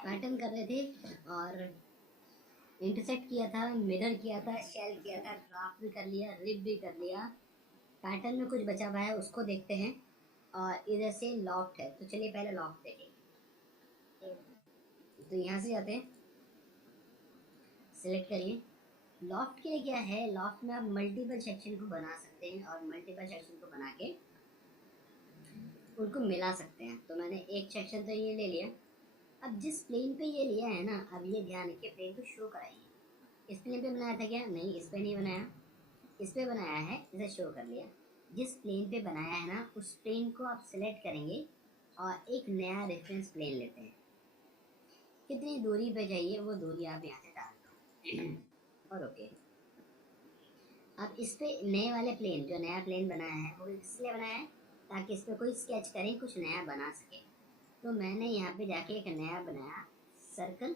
Pattern कर रहे थे और इंटरसेक्ट किया था, मिरर किया था, शेल किया था, ड्राफ्ट भी कर लिया, रिप भी कर लिया। पैटर्न में कुछ बचा हुआ है उसको देखते हैं। और इधर से लॉफ्ट है, तो चलिए पहले लॉफ्ट देखें। तो यहाँ से जाते हैं, सिलेक्ट करिए। लॉफ्ट के लिए क्या है, लॉफ्ट में आप मल्टीपल सेक्शन को बना सकते हैं और मल्टीपल सेक्शन को बना के उनको मिला सकते हैं। तो मैंने एक सेक्शन तो ये ले लिया। अब जिस प्लेन पे ये लिया है ना, अब ये ध्यान रखिए, प्लेन को शो कराइए। इस प्लेन पे बनाया था क्या? नहीं, इस पे नहीं बनाया, इस पे बनाया है, इसे शो कर लिया। जिस प्लेन पे बनाया है ना, उस प्लेन को आप सिलेक्ट करेंगे और एक नया रेफरेंस प्लेन लेते हैं। कितनी दूरी पे चाहिए वो दूरी आप यहाँ से डाल दो और ओके। अब इस पे नए वाले प्लेन, जो नया प्लेन बनाया है वो इसलिए बनाया है ताकि इस पर कोई स्केच करें, कुछ नया बना सके। तो मैंने यहाँ पे जाके एक नया बनाया सर्कल।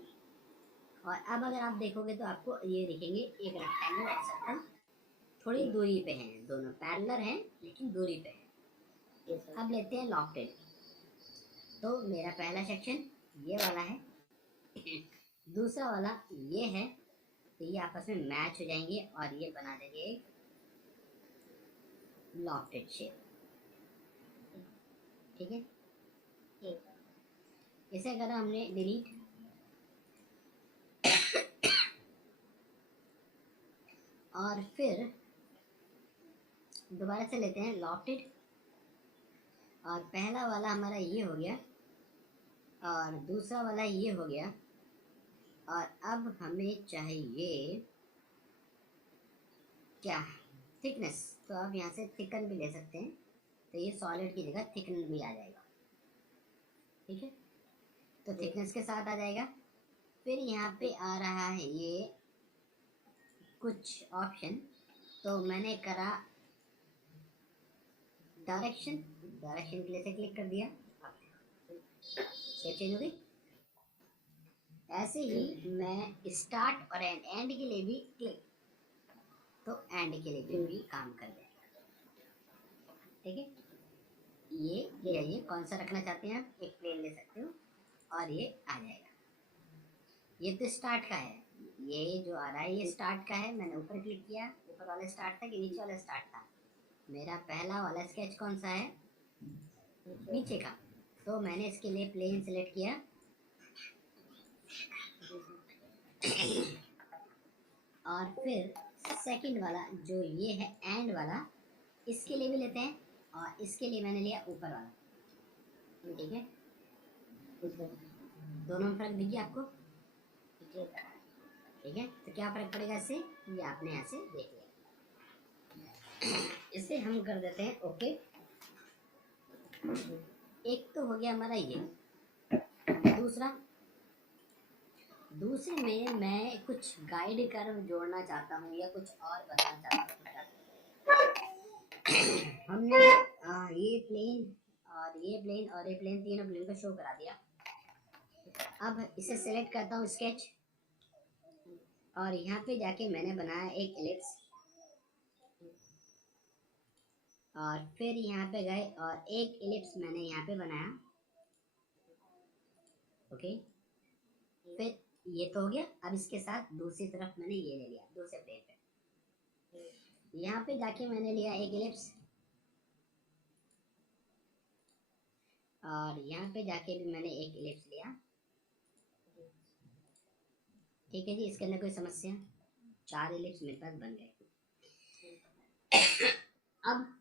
और अब अगर आप देखोगे तो आपको ये दिखेंगे एक रेक्टेंगल और सर्कल थोड़ी दूरी पे हैं, दोनों पैरेलल हैं लेकिन दूरी पे हैं। अब लेते हैं लॉफ्टेड। तो मेरा पहला सेक्शन ये वाला है, दूसरा वाला ये है, तो ये आपस में मैच हो जाएंगे और ये बना देंगे एक लॉफ्टेड शेप। ठीक है, इसे अगर हमने डिलीट और फिर दोबारा से लेते हैं लॉफ्टेड, और पहला वाला हमारा ये हो गया और दूसरा वाला ये हो गया। और अब हमें चाहिए क्या, थिकनेस। तो आप यहाँ से थिकन भी ले सकते हैं, तो ये सॉलिड की जगह थिकन भी आ जाएगा। ठीक है, तो थिकनेस के साथ आ जाएगा। फिर यहाँ पे आ रहा है ये कुछ ऑप्शन, तो मैंने करा डायरेक्शन, डायरेक्शन के लिए से क्लिक कर दिया, शेप चेंज हो गई। ऐसे ही मैं स्टार्ट और एंड के लिए भी क्लिक, तो एंड के लिए भी काम कर जाएगा। ठीक है, ये कौन सा रखना चाहते हैं आप, एक प्लेन ले सकते हो और ये आ जाएगा। ये तो स्टार्ट का है, ये जो आ रहा है ये स्टार्ट का है। मैंने ऊपर क्लिक किया, ऊपर वाला स्टार्ट था कि नीचे वाला स्टार्ट था? मेरा पहला वाला स्केच कौन सा है, नीचे का। तो मैंने इसके लिए प्लेन सिलेक्ट किया और फिर सेकंड वाला जो ये है एंड वाला, इसके लिए भी लेते हैं और इसके लिए मैंने लिया ऊपर वाला। ठीक है, दोनों में फर्क दिख गया आपको? ठीक है, तो क्या फर्क पड़ेगा इससे, ये आपने यहाँ से देख लिया। इसे हम कर देते हैं ओके। एक तो हो गया हमारा ये, दूसरे में मैं कुछ गाइड कर्व जोड़ना चाहता हूँ या कुछ और बताना चाहता हूँ। हमने ये प्लेन और ये प्लेन और ये प्लेन, तीनों प्लेन को शो करा दिया। अब इसे सेलेक्ट करता हूँ स्केच, और यहाँ पे जाके मैंने बनाया एक एलिप्स, और फिर यहाँ पे गए और एक एलिप्स मैंने यहाँ पे बनाया। ओके, फिर ये तो हो गया। अब इसके साथ दूसरी तरफ मैंने ये ले लिया, दूसरे प्लेन पे यहाँ पे जाके मैंने लिया एक एलिप्स, और यहाँ पे जाके भी मैंने एक एलिप्स लिया। ठीक है जी, इसके अंदर कोई समस्या? 4 एलिप्स मेरे पास बन गए। अब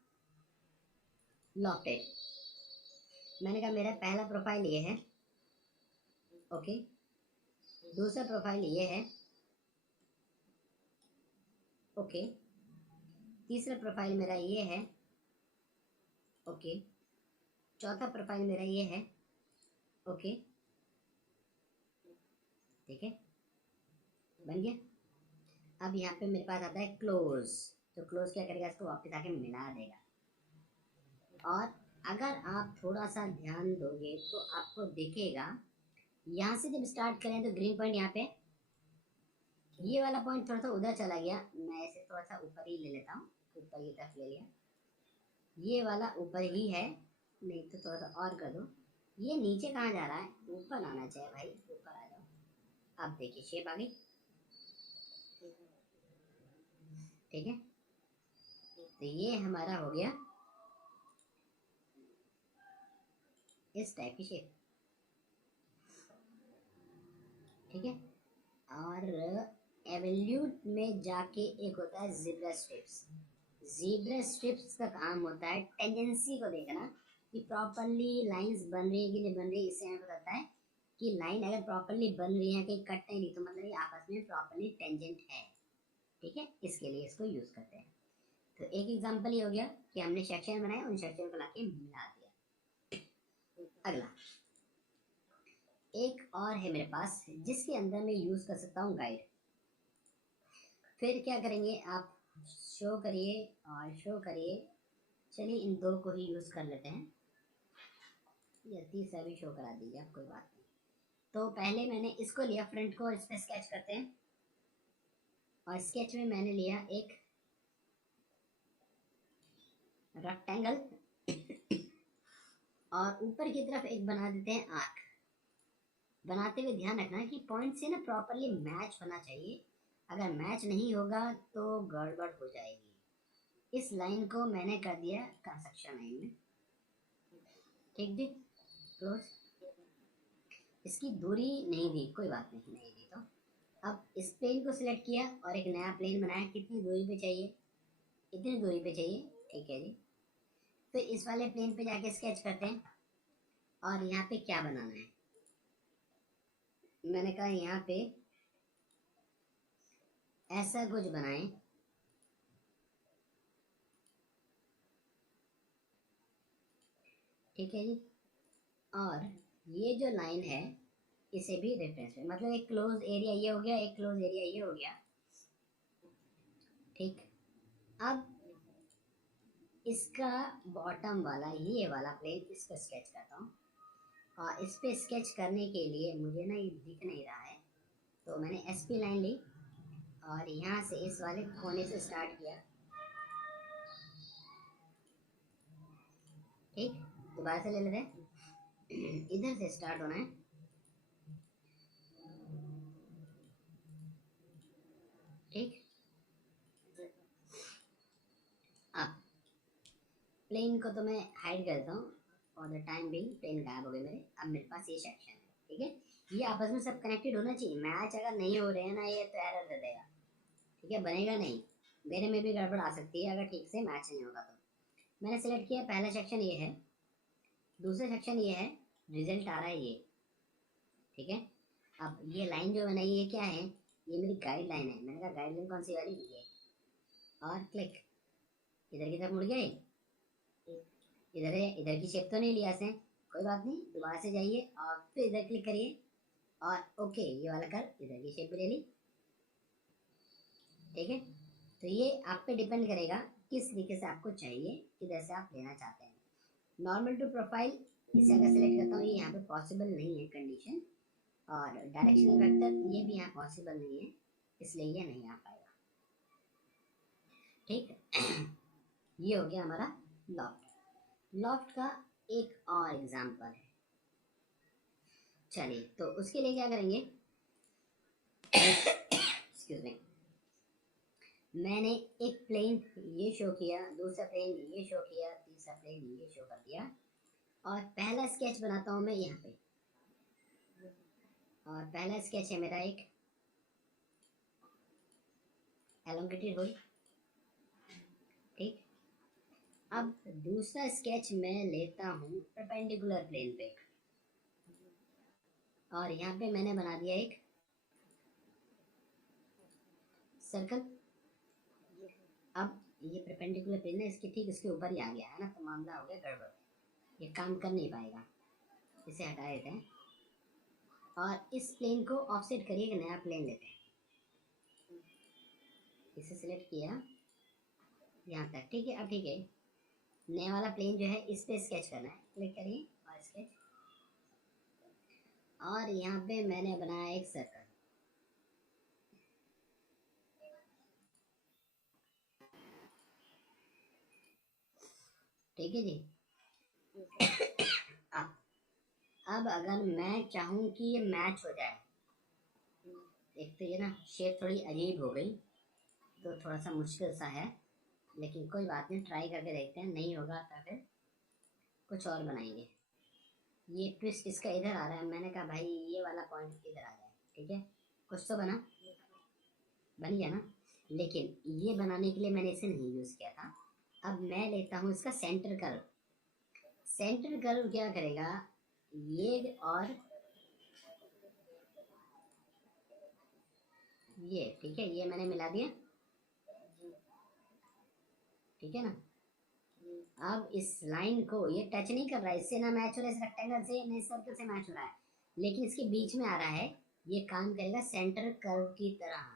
लॉफ्टेड, मैंने कहा मेरा पहला प्रोफाइल ये है, ओके, दूसरा प्रोफाइल ये है, ओके, तीसरा प्रोफाइल मेरा ये है, ओके, चौथा प्रोफाइल मेरा ये है, ओके। ठीक है, बन गया। अब यहाँ पे मेरे पास आता है क्लोज, तो क्लोज क्या करेगा, इसको वापस आके मिला देगा। और अगर आप थोड़ा सा ध्यान दोगे तो आपको दिखेगा, यहाँ से जब स्टार्ट करें तो ग्रीन पॉइंट यहाँ पे, ये वाला पॉइंट थोड़ा सा उधर चला गया, मैं इसे थोड़ा सा ऊपर ही ले लेता हूँ, ऊपर की तरफ ले लिया। ये वाला ऊपर ही है, नहीं तो थोड़ा सा और कर दो, ये नीचे कहाँ जा रहा है, ऊपर आना चाहिए भाई, ऊपर आ जाओ। अब देखिए शेप आ गई, ठीक है। तो ये हमारा हो गया इस टाइप की शेप, ठीक है। और एवोल्यूट में जाके एक होता है ज़ेब्रा स्ट्रिप्स। ज़ेब्रा स्ट्रिप्स का काम होता है टेंडेंसी को देखना कि प्रॉपरली लाइंस बन रही है कि नहीं बन रही। इससे हमें बताता है कि लाइन अगर प्रॉपरली बन रही है, कहीं कट नहीं रही, तो मतलब ये आपस में प्रॉपरली टेंजेंट है, ठीक है। इसके लिए इसको यूज़ करते हैं। तो एक एग्जांपल ये हो गया कि हमने सेक्शन बनाए, उन सेक्शन को लाके मिला दिया। अगला एक और है मेरे पास जिसके अंदर मैं यूज़ कर सकता हूँ गाइड। फिर क्या करेंगे आप, शो करिए और शो करिए। चलिए इन दो को ही यूज़ कर लेते हैं, या तीसरा भी शो करा दीजिए आप, कोई बात नहीं। तो पहले मैंने इसको लिया फ्रंट को, और इस पर स्केच करते हैं। और स्केच में मैंने लिया एक रेक्टेंगल, और ऊपर की तरफ एक बना देते हैं आर्क। बनाते हुए ध्यान रखना कि पॉइंट से ना प्रॉपरली मैच होना चाहिए, अगर मैच नहीं होगा तो गड़बड़ हो जाएगी। इस लाइन को मैंने कर दिया कंस्ट्रक्शन लाइन में, ठीक ठीक क्लोज। इसकी दूरी नहीं दी, कोई बात नहीं, नहीं दी। तो अब इस प्लेन को सिलेक्ट किया और एक नया प्लेन बनाया। कितनी दूरी पे चाहिए, इतनी दूरी पे चाहिए, ठीक है जी। तो इस वाले प्लेन पे जाके स्केच करते हैं। और यहाँ पे क्या बनाना है, मैंने कहा यहाँ पे ऐसा कुछ बनाएं, ठीक है जी। और ये जो लाइन है इसे भी रेफरेंस में, मतलब एक क्लोज एरिया ये हो गया, एक क्लोज एरिया ये हो गया, ठीक। अब इसका बॉटम वाला ये वाला प्लेन इसका स्केच करता हूँ। और इस पे स्केच करने के लिए मुझे ना ये दिख नहीं रहा है, तो मैंने एसपी लाइन ली और यहाँ से इस वाले कोने से स्टार्ट किया, ठीक। दोबारा से ले लेते हैं, इधर से स्टार्ट होना है, ठीक। अब प्लेन को तो मैं हाइड करता हूँ, for the time being plane गायब हो गए मेरे। अब मेरे पास ये सेक्शन है, ठीक है। ये आपस में सब कनेक्टेड होना चाहिए, मैच अगर नहीं हो रहे हैं ना ये तो एरर दे देगा, ठीक है, बनेगा नहीं। मेरे में भी गड़बड़ आ सकती है अगर ठीक से मैच नहीं होगा तो। मैंने सेलेक्ट किया, पहला सेक्शन ये है, दूसरा सेक्शन ये है, रिजल्ट आ रहा है ये, ठीक है। अब ये लाइन जो बनाई ये क्या है, ये मेरी गाइड लाइन है। मैंने कहा गाइड लाइन कौन सी वाली, ये। और क्लिक, इधर की तरफ मुड़ गया, इधर है, इधर की शेप तो नहीं लिया से, कोई बात नहीं, दोबारा से जाइए और फिर इधर क्लिक करिए और ओके ये वाला कर, इधर की शेप भी ले ली, ठीक है। तो ये आप पे डिपेंड करेगा किस तरीके से आपको चाहिए, किधर से आप लेना चाहते हैं। नॉर्मल टू प्रोफाइल इसे अगर सेलेक्ट करता हूँ, ये यहाँ पे पॉसिबल नहीं है कंडीशन। और डायरेक्शनल वेक्टर ये भी यहाँ पॉसिबल नहीं है, इसलिए ये नहीं आ पाएगा, ठीक। ये हो गया हमारा लॉफ्ट। लॉफ्ट का एक और एग्जांपल है, चलिए तो उसके लिए क्या करेंगे, एक्सक्यूज मी। मैंने एक प्लेन ये शो किया, दूसरा प्लेन ये शो किया, तीसरा प्लेन ये शो कर दिया। और पहला स्केच बनाता हूँ मैं यहाँ पे, और पहला स्केच है मेरा एक एलोंगेटेड हुई, ठीक। अब दूसरा स्केच मैं लेता हूँ परपेंडिकुलर प्लेन पे, और यहाँ पे मैंने बना दिया एक सर्कल। अब ये परपेंडिकुलर प्लेन है, इसके ठीक इसके ऊपर ही आ गया है ना, तो मामला हो गया गड़बड़, ये काम कर नहीं पाएगा, इसे हटा देते हैं। और इस प्लेन को ऑफसेट करिए, एक नया प्लेन लेते हैं, इसे सिलेक्ट किया यहाँ तक, ठीक है। अब ठीक है, नया वाला प्लेन जो है इस पे स्केच करना है, क्लिक करिए और स्केच। और यहाँ पे मैंने बनाया एक सर्कल, ठीक है जी। अब अब अगर मैं चाहूँ कि ये मैच हो जाए, एक तो ये ना शेप थोड़ी अजीब हो गई, तो थोड़ा सा मुश्किल सा है, लेकिन कोई बात नहीं, ट्राई करके देखते हैं। नहीं होगा तो फिर कुछ और बनाएंगे। ये ट्विस्ट इसका इधर आ रहा है, मैंने कहा भाई ये वाला पॉइंट इधर आ जाए, ठीक है। कुछ तो बन गया ना, लेकिन ये बनाने के लिए मैंने इसे नहीं यूज़ किया था। अब मैं लेता हूँ इसका सेंटर कर्व। सेंटर कर्व क्या करेगा, ये और ये, ठीक है, ये मैंने मिला दिया, ठीक है ना। अब इस लाइन को ये टच नहीं कर रहा है, इससे ना मैच हो रहा है इस रेक्टेंगल से, ना इस सर्कल से मैच हो रहा है, लेकिन इसके बीच में आ रहा है, ये काम करेगा सेंटर कर्व की तरह।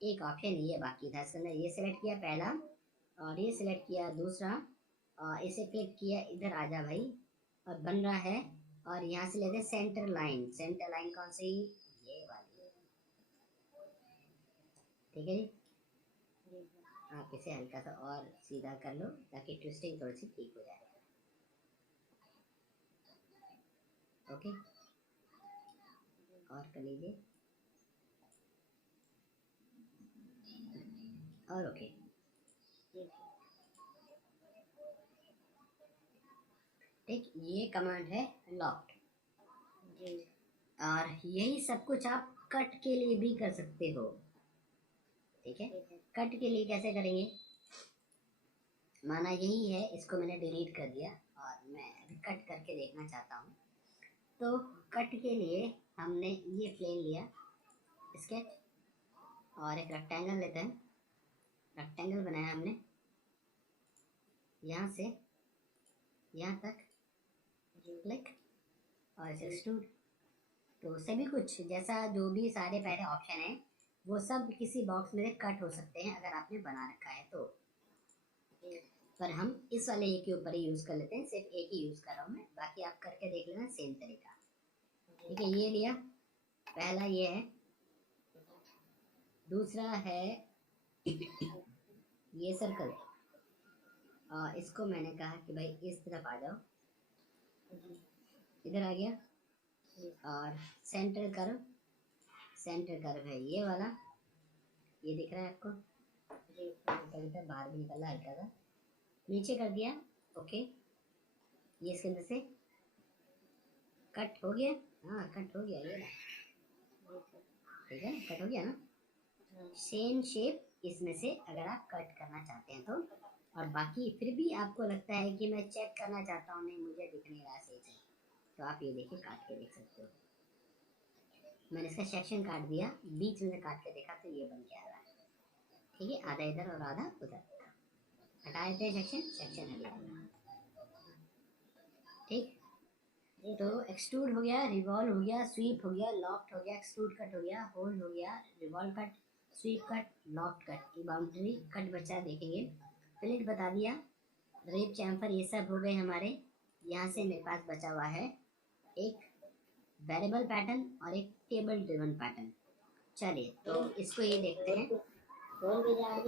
एक ऑप्शन ये बाकी था इसके अंदर, ये सिलेक्ट किया पहला, और ये सिलेक्ट किया दूसरा, और इसे क्लिक किया, इधर आ जा भाई, और बन रहा है। और यहाँ से लेते हैं सेंटर लाइन। सेंटर लाइन कौन सी, ये वाली, ठीक है जी। आप इसे हल्का सा और सीधा कर लो ताकि ट्विस्टिंग थोड़ी सी ठीक हो जाए, ओके। और कर लीजिए, और ओके। ठीक, ये कमांड है लॉक्ड, और यही सब कुछ आप कट के लिए भी कर सकते हो, ठीक है। कट के लिए कैसे करेंगे, माना यही है, इसको मैंने डिलीट कर दिया और मैं अभी कट करके देखना चाहता हूँ। तो कट के लिए हमने ये प्लेन लिया, स्केच, और एक रेक्टेंगल लेते हैं। रेक्टेंगल बनाया हमने, यहाँ से यहाँ तक क्लिक, और इसे एक्सट्रूड। तो सभी कुछ जैसा जो भी सारे पहले ऑप्शन है वो सब किसी बॉक्स में कट हो सकते हैं अगर आपने बना रखा है तो। पर हम इस वाले एक के ऊपर ही यूज़ कर लेते हैं, सिर्फ एक ही यूज़ कर रहा हूँ मैं, बाकी आप करके देख लेना सेम तरीका, ठीक है। ये लिया, पहला ये है, दूसरा है ये सर्कल, और इसको मैंने कहा कि भाई इस तरफ आ जाओ, इधर आ गया। और सेंटर कर्व, सेंटर कर्व है ये वाला, ये दिख रहा है आपको, बाहर भी निकल रहा है हल्का सा, नीचे कर दिया, ओके। ये इसके अंदर से कट हो गया, हाँ कट हो गया, ये ठीक है, कट हो गया ना। सेम शेप इसमें से अगर आप कट करना चाहते हैं तो, और बाकी फिर भी आपको लगता है कि मैं चेक करना चाहता हूँ, नहीं मुझे दिख नहीं रहा सही से, तो आप ये देखिए काट के देख सकते हो। मैंने इसका सेक्शन काट दिया, बीच में से काट के देखा तो ये बन के आ रहा है, ठीक है। आधा इधर और आधा उधर, हटा देते हैं सेक्शन, सेक्शन हट जाएगा, ठीक। तो एक्सट्रूड हो गया, रिवॉल्व हो गया, स्वीप हो गया, लॉफ्ट हो गया, एक्सट्रूड कट हो गया, होल्ड हो गया, revolve cut, sweep cut, loft cut, ये बाउंड्री कट बचा देखेंगे। फिलेट बता दिया, रेप चैम्फर, ये सब हो गए हमारे। यहाँ से मेरे पास बचा हुआ है एक वेरिएबल पैटर्न और एक टेबल ड्रिवन पैटर्न। चलिए तो इसको ये देखते हैं। होल विजार्ड,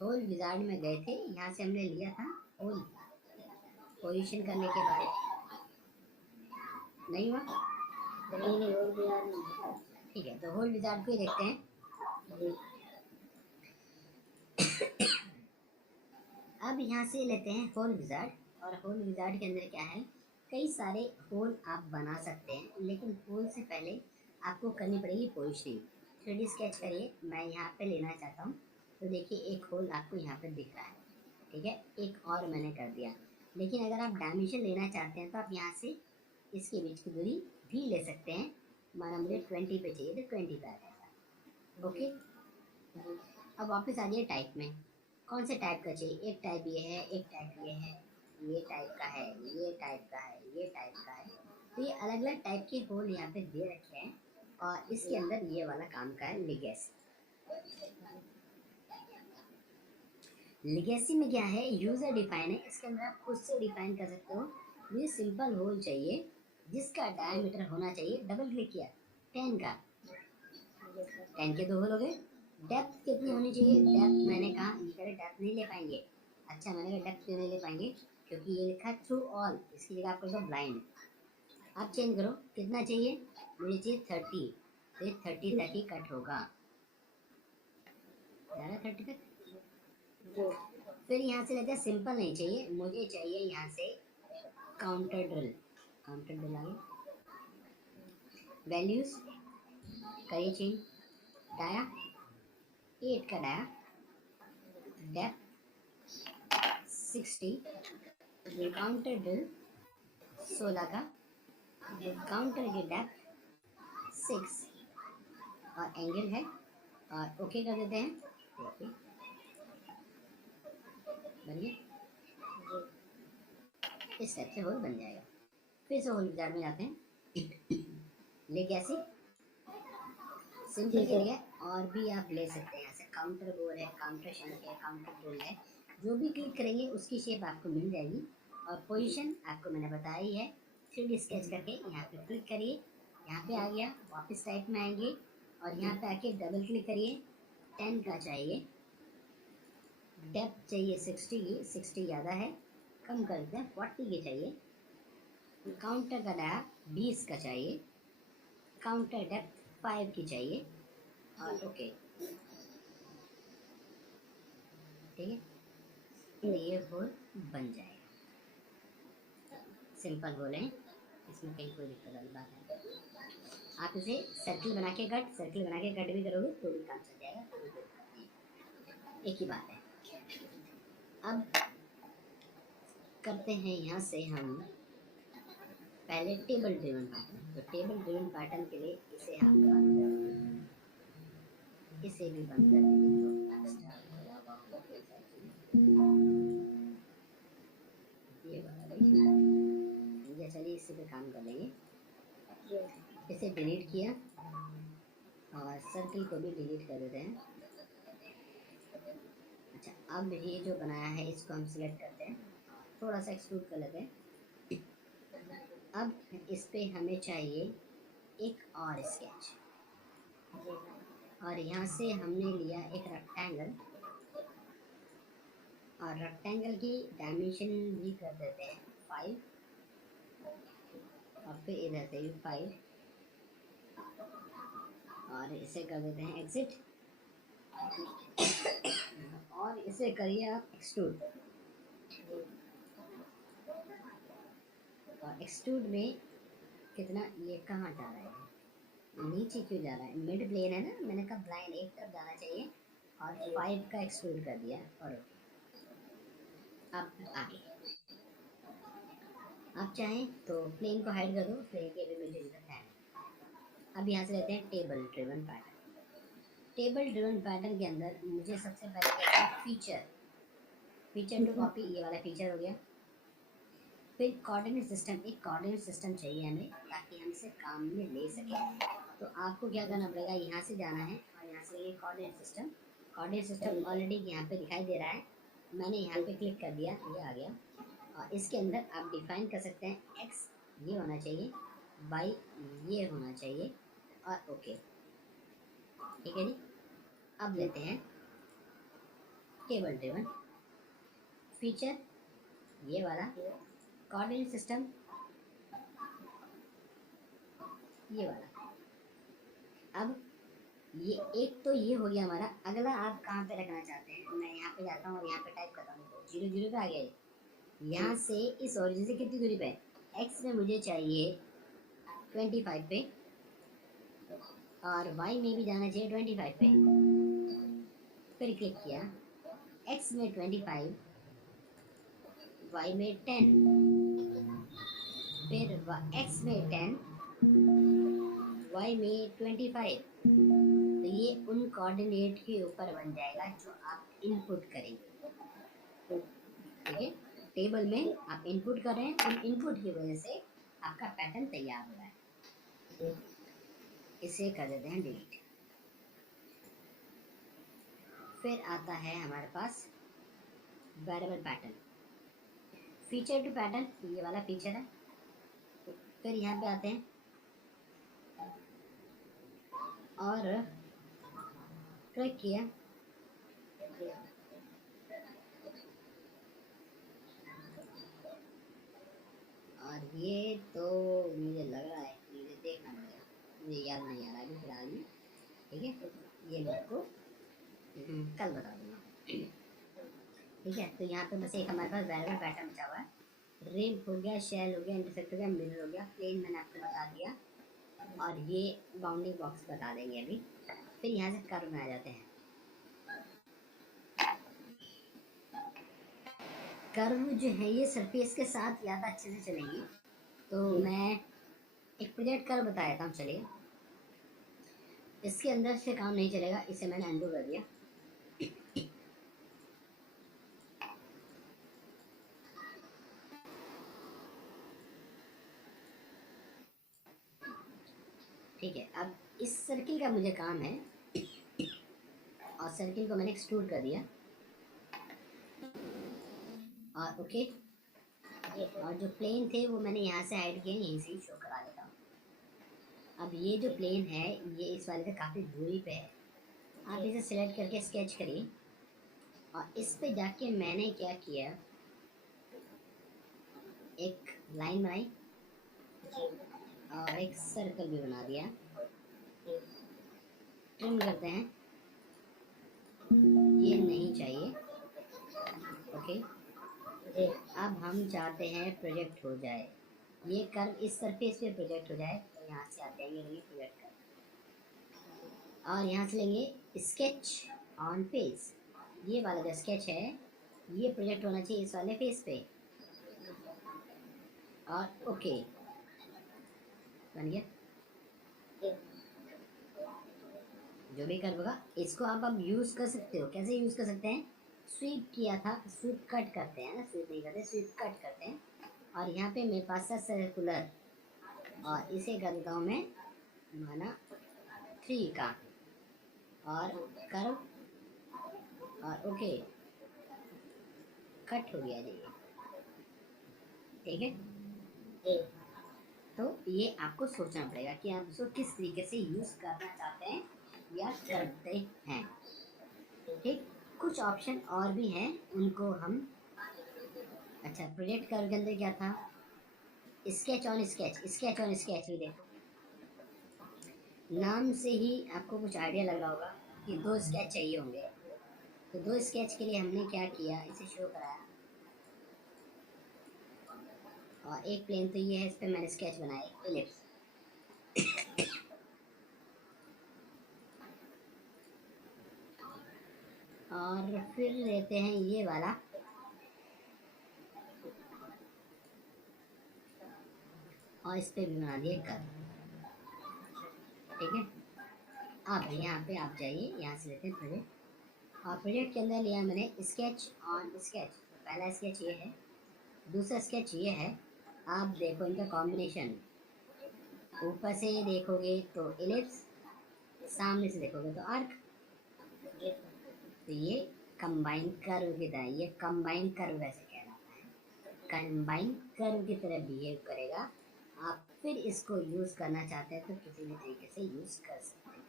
होल विजार्ड में गए थे, यहाँ से हमने लिया था होल, पोजीशन करने के बाद नहीं हुआ, ठीक है। तो होल विजार्ड को ही देखते हैं। अब यहाँ से लेते हैं होल विजार्ड, और होल विजार्ड के अंदर क्या है, कई सारे होल आप बना सकते हैं, लेकिन होल से पहले आपको करनी पड़ेगी पोजिशनिंग। 3D स्केच करिए, मैं यहाँ पे लेना चाहता हूँ, तो देखिए एक होल आपको यहाँ पे दिख रहा है, ठीक है, एक और मैंने कर दिया। लेकिन अगर आप डायमेंशन लेना चाहते हैं तो आप यहाँ से इसके बीच की दूरी भी ले सकते हैं, माना मुझे 20 पे चाहिए तो 20 पे आ जाएगा, ओके। अब वापस आ जाइए टाइप में, कौन से टाइप का चाहिए, एक टाइप ये है, एक टाइप ये है, ये टाइप का है, ये टाइप का है, ये टाइप का है। तो ये अलग अलग टाइप के होल यहाँ पे दे रखे हैं, और इसके अंदर ये वाला काम का है लिगेसी। लिगेसी में क्या है, यूजर डिफाइन है, इसके अंदर आप खुद से डिफाइन कर सकते हो। मुझे सिंपल होल चाहिए जिसका डायमीटर होना चाहिए, डबल क्लिक किया 10 का, 10 के 2 होल हो गए। डेप्थ कितनी होनी चाहिए, डेप्थ मैंने कहा, ये कह रहे डेप्थ नहीं ले पाएंगे, अच्छा मैंने कहा डेप्थ क्यों नहीं ले पाएंगे, क्योंकि ये लिखा है थ्रू ऑल, इसकी जगह आपको तो ब्लाइंड। आप चेंज करो, कितना चाहिए, मुझे चाहिए 30, तो ये 30 तक ही कट होगा, 30 तक। फिर यहाँ से लेते हैं सिंपल नहीं चाहिए, मुझे चाहिए यहाँ से काउंटर ड्रिल। काउंटर ड्रिल आगे वैल्यूज करिए चेंज, डाया 8 का डाया, डेप्थ 60, काउंटर ड्रिल 16 का, काउंटर की डेप्थ 6 और एंगल है, और ओके कर देते हैं। ओके बनिए, इस टाइप से होल बन जाएगा। फिर से होल जार में जाते हैं, लेके ऐसे सिंपल के लिए और भी आप ले सकते हैं, ऐसे काउंटर बोर है, काउंटर शंक है, काउंटर ड्रिल है, जो भी क्लिक करेंगे उसकी शेप आपको मिल जाएगी। और पोजीशन आपको मैंने बताया ही है, 3D स्केच करके यहाँ पे क्लिक करिए, यहाँ पे आ गया, वापस टाइप में आएंगे और यहाँ पे आके डबल क्लिक करिए, 10 का चाहिए, डेप्थ चाहिए 60 की, 60 ज़्यादा है, कम कर देते हैं, 40 की चाहिए, काउंटर का डाया 20 का चाहिए, काउंटर डेप्थ 5 की चाहिए, और ओके ठीक है, तो ये होल बन जाएगा। सिंपल होल है, इसमें कहीं कोई दिक्कत वाली बात है। आप इसे सर्किल बना के कट भी करोगे तो भी काम चल जाएगा, कोई दिक्कत नहीं, एक ही बात है। अब करते हैं यहाँ से हम पहले टेबल ड्रिवन पैटर्न। तो टेबल ड्रिवन पैटर्न के लिए इसे हम इसे भी बंद कर देंगे, ये वाला चलिए इसी पे काम कर लेंगे। इसे डिलीट किया और सर्किल को भी डिलीट कर देते हैं। अच्छा, अब ये जो बनाया है इसको हम सिलेक्ट करते हैं, थोड़ा सा एक्सट्रूड कर लेते हैं। अब इस पे हमें चाहिए एक और स्केच, और यहाँ से हमने लिया एक रेक्टेंगल, और रेक्टेंगल की डायमेंशन भी कर देते हैं 5, और फिर इधर से भी 5, और इसे कर देते हैं एग्जिट, और इसे करिए आप एक्सट्रूड। और एक्सट्रूड में कितना, ये कहाँ जा रहा है, नीचे क्यों जा रहा है, मिड प्लेन है ना, मैंने कहा ब्लाइंड एक तरफ जाना चाहिए, और 5 का एक्सट्रूड कर दिया, और अब आगे आप चाहें तो प्लेन को हाइड कर दो, प्लेन के भी मुझे जरूरत है। अब यहाँ से लेते हैं table driven pattern. Table driven pattern के अंदर मुझे सबसे पहले फीचर टू कॉपी, ये वाला फीचर हो गया। फिर कोऑर्डिनेट सिस्टम, एक कोऑर्डिनेट सिस्टम चाहिए हमें ताकि हम इसे काम में ले सकें। तो आपको क्या करना पड़ेगा, यहाँ से जाना है और यहाँ से coordinate system. Coordinate system already यहाँ पे दिखाई दे रहा है, मैंने यहाँ पे क्लिक कर दिया, ये आ गया। और इसके अंदर आप डिफाइन कर सकते हैं, एक्स ये होना चाहिए, वाई ये होना चाहिए, और ओके ठीक है जी। अब लेते हैं टेबल ड्रिवन फीचर, ये वाला कोऑर्डिनेट सिस्टम, ये वाला। अब ये एक तो ये हो गया हमारा। अगला आप कहाँ पे रखना चाहते हैं, मैं यहाँ पे जाता हूँ और यहाँ पे टाइप करता हूँ, 0 0 पे आ गया। यहाँ से इस ओरिजिन से कितनी दूरी पे, एक्स में मुझे चाहिए 25 पे, और वाई में भी जाना चाहिए 25 पे। फिर क्लिक किया, एक्स में 25, वाई में 10, फिर एक्स में 10, वाई में 25। तो ये उन कोऑर्डिनेट के ऊपर बन जाएगा जो आप इनपुट करेंगे, ठीक है। टेबल में आप इनपुट कर रहे हैं, उन इनपुट की वजह से आपका पैटर्न तैयार हो रहा है। इसे कर देते हैं डिलीट। फिर आता है हमारे पास variable pattern, feature to pattern, ये वाला फीचर है। फिर यहाँ पे आते हैं और क्लिक किया, ये तो मुझे लग रहा है, मुझे देखना पड़ेगा, मुझे याद नहीं आ रहा अभी फिलहाल में। ठीक है, ये मैं आपको कल बता दूंगा। ठीक है, तो यहाँ पे बस एक हमारे पास वेरिएबल पैटर्न बचा हुआ है। रिब हो गया, शेल हो गया, इंटरसेक्ट हो गया, मिरर हो गया, प्लेन मैंने आपको बता दिया, और ये बाउंडिंग बॉक्स बता देंगे अभी। फिर यहाँ से कर्व में आ जाते हैं। कर्व जो है ये सरफेस के साथ ज़्यादा अच्छे से चलेंगे, तो मैं एक प्रोजेक्ट कर्व बता देता हूँ। चलिए, इसके अंदर से काम नहीं चलेगा, इसे मैंने अंडू कर दिया। ठीक है, अब इस सर्किल का मुझे काम है, और सर्किल को मैंने एक्सट्रूड कर दिया, और ओके, और जो प्लेन थे वो मैंने यहाँ से हाइड किए, यहीं से ही शो करा देता हूँ। अब ये जो प्लेन है ये इस वाले से काफ़ी दूरी पे है, आप इसे सिलेक्ट करके स्केच करिए, और इस पे जाके मैंने क्या किया, एक लाइन बनाई और एक सर्कल भी बना दिया। ट्रिम करते हैं, ये नहीं चाहिए। ओके, अब हम चाहते हैं प्रोजेक्ट हो जाए, ये कर्व इस सरफेस पे प्रोजेक्ट हो जाए, तो यहाँ से आते हैं, ये प्रोजेक्ट कर, और यहाँ से लेंगे स्केच ऑन फेस। ये वाला जो स्केच है ये प्रोजेक्ट होना चाहिए इस वाले फेस पे, और ओके बन गया। जो भी कर्व होगा इसको आप अब यूज़ कर सकते हो। कैसे यूज़ कर सकते हैं, स्वीप किया था, स्वीप कट करते हैं ना, स्वीप नहीं करते, स्वीप कट करते हैं, और यहाँ पे मेरे पास था सर्कुलर, और इसे कर देता हूँ मैं माना 3 का, और कर्व, और ओके कट हो गया जी। ठीक है, तो ये आपको सोचना पड़ेगा कि आप इसको किस तरीके से यूज़ करना चाहते हैं या करते हैं। ठीक, कुछ ऑप्शन और भी हैं, उनको हम, अच्छा प्रोजेक्ट कर्व के अंदर क्या था, sketch on sketch, sketch on sketch भी देखो, नाम से ही आपको कुछ आइडिया लग रहा होगा कि 2 स्केच चाहिए होंगे। तो 2 स्केच के लिए हमने क्या किया, इसे शो कराया, और एक प्लेन तो ये है, इस पर मैंने स्केच बनाया इलिप्स, और फिर लेते हैं ये वाला, और इस पर भी बना दिए कर्व। ठीक है, अब यहाँ पे आप जाइए, यहाँ से लेते हैं प्रोजेक्ट, और प्रोजेक्ट के अंदर लिया मैंने स्केच ऑन स्केच। तो पहला स्केच ये है, दूसरा स्केच ये है, आप देखो इनका कॉम्बिनेशन, ऊपर से देखोगे तो इलिप्स, सामने से देखोगे तो आर्क, तो ये कंबाइन कर्व की तरह, ये कंबाइन कर्व वैसे कहलाता है, कंबाइन कर्व की तरह बिहेव करेगा। आप फिर इसको यूज़ करना चाहते हैं तो किसी भी तरीके से यूज़ कर सकते हैं।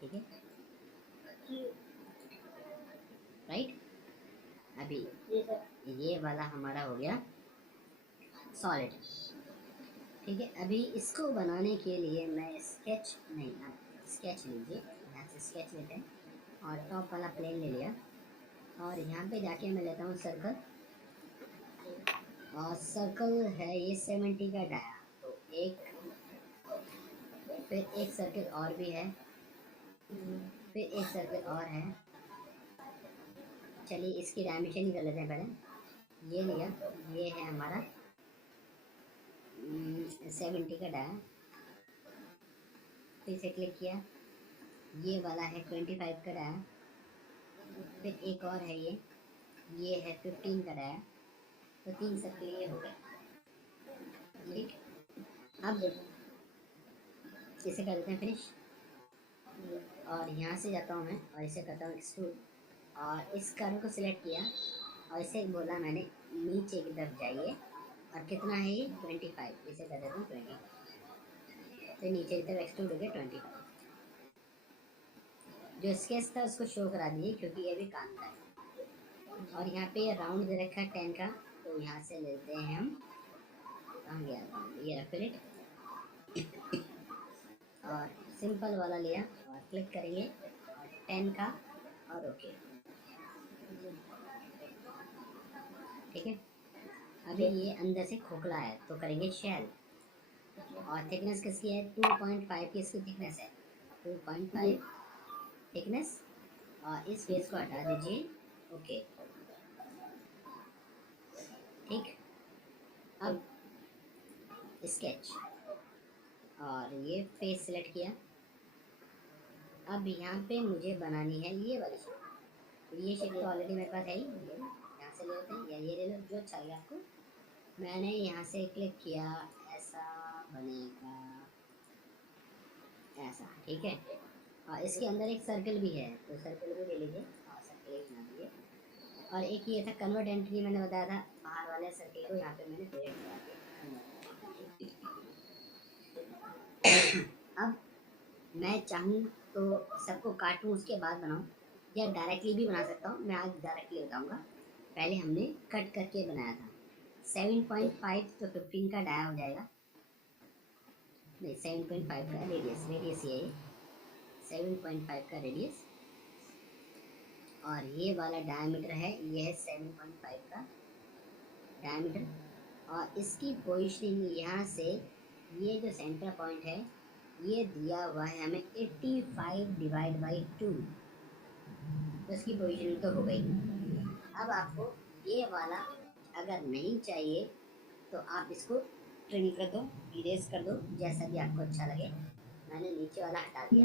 ठीक है, राइट, अभी ये वाला हमारा हो गया सॉलिड। ठीक है, अभी इसको बनाने के लिए मैं स्केच नहीं, आप स्केच लीजिए, यहाँ से स्केच लेते हैं, और टॉप वाला प्लेन ले लिया, और यहाँ पे जाके मैं लेता हूँ सर्कल, और सर्कल है ये 70 का डाया, तो एक, फिर एक सर्कल और भी है, फिर एक सर्कल और है। चलिए इसकी डायमेंशन ही कर लेते हैं पहले, ये लिया, ये है हमारा 70 का डाया, फिर से क्लिक किया, ये वाला है 25 का डाया, फिर एक और है ये है 15 का डाया, तो 3 सर्कल ये हो गए। ठीक, अब इसे कर देते हैं फिनिश, और यहाँ से जाता हूँ मैं और इसे करता हूँ एक्सट्रूड, और इस कर्व को सिलेक्ट किया, और इसे बोला मैंने नीचे की तरफ जाइए, और कितना है ये 25, इसे कर देता हूँ 25, तो नीचे की तरफ एक्सट्रूड हो गया 25। जो स्केच था उसको शो करा दिए क्योंकि ये भी काम का है, और यहाँ पे राउंड दे रखा है 10 का, तो यहाँ से लेते हैं हम कहाँ गया, ये रहा फिल इट, और सिंपल वाला लिया और क्लिक करेंगे और 10 का और ओके। ठीक है, अभी ये अंदर से खोखला है तो करेंगे शेल, और थिकनेस किसकी है 2.5 की इसकी थिकनेस है, 2.5 थिकनेस, और इस फेस को हटा दीजिए। ओके ठीक, अब स्केच और ये फेस सिलेक्ट किया। अब यहाँ पे मुझे बनानी है ये वाली शेप, ये शेप तो ऑलरेडी मेरे पास है ही, ये यहाँ से ले लेते हैं या ये ले लो जो अच्छा लगे आपको। मैंने यहाँ से क्लिक किया, ऐसा बनेगा, ऐसा ठीक है। और इसके अंदर एक सर्कल भी है तो सर्कल भी ले लीजिए, और सर्कल ही बना दीजिए। और एक ये था कन्वर्ट एंट्री, मैंने बताया था बाहर वाले सर्कल को यहाँ पे मैंने डिलीट करा दिया। अब मैं चाहूँ तो सबको काटूँ उसके बाद बनाऊँ, या डायरेक्टली भी बना सकता हूँ। मैं आज डायरेक्टली बताऊँगा, पहले हमने कट करके बनाया था। 7.5 तो 15 का डाया हो जाएगा, नहीं 7.5 का रेडियस, रेडियस ये है 7.5 का रेडियस, और ये वाला डायमीटर है, ये है 7.5 का डायमीटर। और इसकी पोजीशनिंग यहाँ से ये जो सेंटर पॉइंट है ये दिया हुआ है हमें 85 डिवाइड बाई 2, तो इसकी पोजीशनिंग तो हो गई। अब आपको ये वाला अगर नहीं चाहिए तो आप इसको ट्रिम कर दो, इरेज कर दो, जैसा भी आपको अच्छा लगे। मैंने नीचे वाला हटा दिया,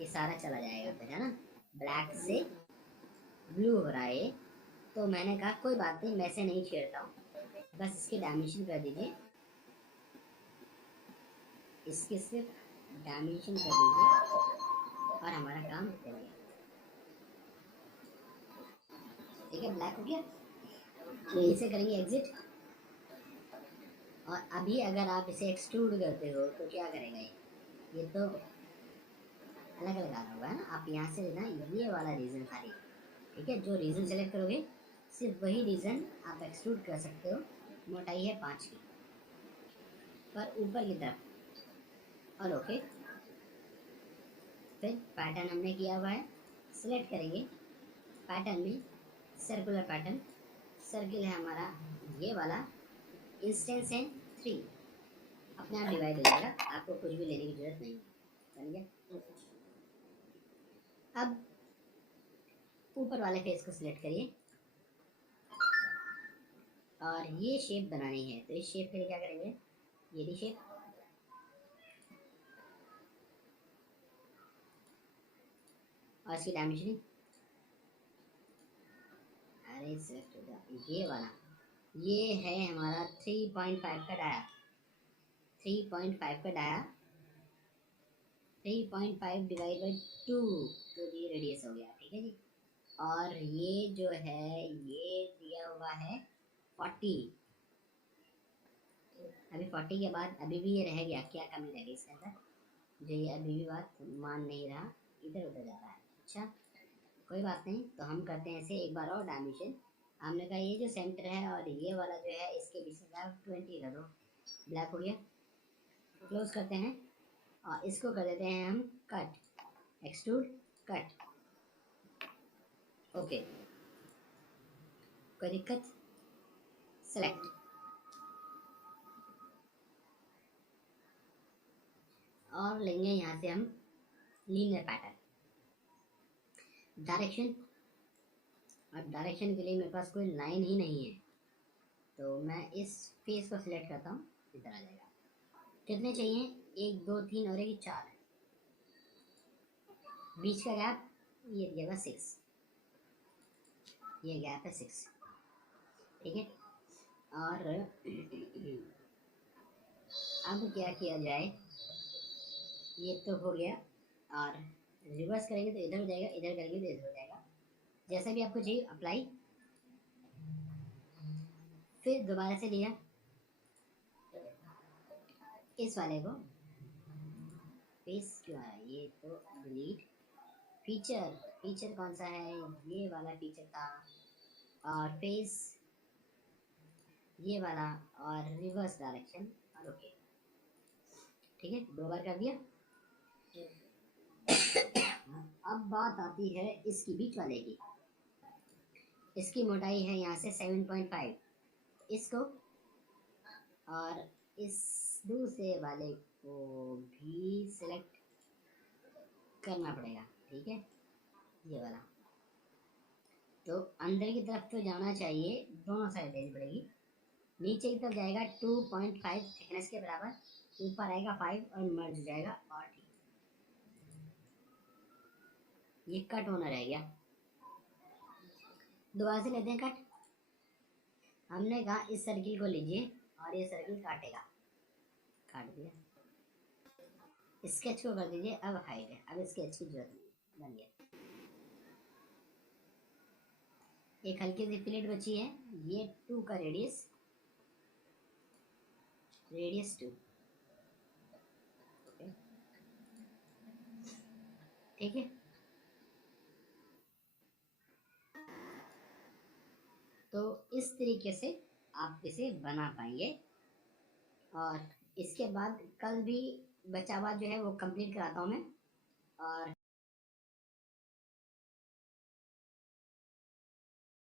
ये सारा चला जाएगा फिर, है ना। ब्लैक से ब्लू हो रहा है, तो मैंने कहा कोई बात नहीं, मैं से नहीं छेड़ता हूँ, बस इसकी डायमेंशन कर दीजिए, इसकी सिर्फ डायमेंशन कर दीजिए और हमारा काम हो गया। ठीक है, ब्लैक हो गया, तो इसे करेंगे एग्जिट। और अभी अगर आप इसे एक्सट्रूड करते हो तो क्या करेगा ये तो अलग अलग आ रहा होगा, है ना। आप यहाँ से लेना ये वाला रीजन खाली, ठीक है। जो रीजन सेलेक्ट करोगे सिर्फ वही रीजन आप एक्सट्रूड कर सकते हो। मोटाई है 5 की, पर ऊपर की तरफ, और ओके। फिर पैटर्न हमने किया हुआ है, सिलेक्ट करेंगे पैटर्न में सर्कुलर पैटर्न, सर्किल है हमारा ये वाला, इंस्टेंस है 3, अपने आप डिवाइड हो जाएगा, आपको कुछ भी लेने की जरूरत नहीं है। बन गया। अब ऊपर वाले फेस को सिलेक्ट करिए और ये शेप बनानी है, तो इस शेप के लिए क्या करेंगे, ये डी शेप, और इसकी डायमेंशनिंग, अरे सिलेक्ट हो गया ये वाला, ये है हमारा 3.5 का डाया, 3.5 का डाया, 3.5 डिवाइड बाई 2, तो ये रेडियस हो गया, ठीक है जी। और ये जो है ये दिया हुआ है 40, अभी 40 के बाद अभी भी ये रह गया, क्या कमी रह गई इसके अंदर, जो ये अभी भी बात मान नहीं रहा, इधर उधर जा रहा है। अच्छा कोई बात नहीं, तो हम करते हैं इसे एक बार और डायमेंशन। हमने कहा ये जो सेंटर है और ये वाला जो है इसके बीच में 20 कर दो, ब्लैक हो गया। क्लोज करते हैं और इसको कर देते हैं हम कट, एक्सट्रूड कट, ओके कोई दिक्कत, सेलेक्ट, और लेंगे यहाँ से हम लीनियर पैटर्न, डायरेक्शन। अब डायरेक्शन के लिए मेरे पास कोई लाइन ही नहीं है, तो मैं इस फेस को सिलेक्ट करता हूँ, इधर आ जाएगा। कितने चाहिए, 1 2 3 और एक 4, बीच का गैप ये दिएगा 6, ये गैप है 6, ठीक है। और अब क्या किया जाए, ये तो हो गया, और रिवर्स करेंगे तो इधर हो जाएगा, इधर करेंगे तो इधर हो जाएगा, जैसा भी आपको चाहिए अप्लाई। फिर दोबारा से लिया इस वाले को, फेस क्यों आया, ये तो डिलीट, फीचर, फीचर कौन सा है, ये वाला फीचर था, और फेस ये वाला और रिवर्स डायरेक्शन और ओके। ठीक है, 2 बार कर दिया। अब बात आती है इसकी बीच वाले की। इसकी मोटाई है यहाँ से 7.5, इसको और इस दूसरे वाले को भी सिलेक्ट करना पड़ेगा। ठीक है, ये वाला तो अंदर की तरफ तो जाना चाहिए, दोनों साइड देनी पड़ेगी। नीचे की तरफ जाएगा 2.5 थिकनेस के बराबर, ऊपर आएगा 5 और मर्ज हो जाएगा। और ठीक, ये कट होना रह गया, दोबारा से लेते हैं कट। हमने कहा इस सर्किल को लीजिए और ये सर्किल काटेगा, काट दिया। स्केच को कर दीजिए, अब हाइट है, अब स्केच की जरूरत नहीं, बन गया। एक हल्की सी प्लेट बची है, ये 2 का रेडियस, रेडियस 2। ठीक है, तो इस तरीके से आप इसे बना पाएंगे। और इसके बाद कल भी बचा हुआ जो है वो कंप्लीट कराता हूँ मैं। और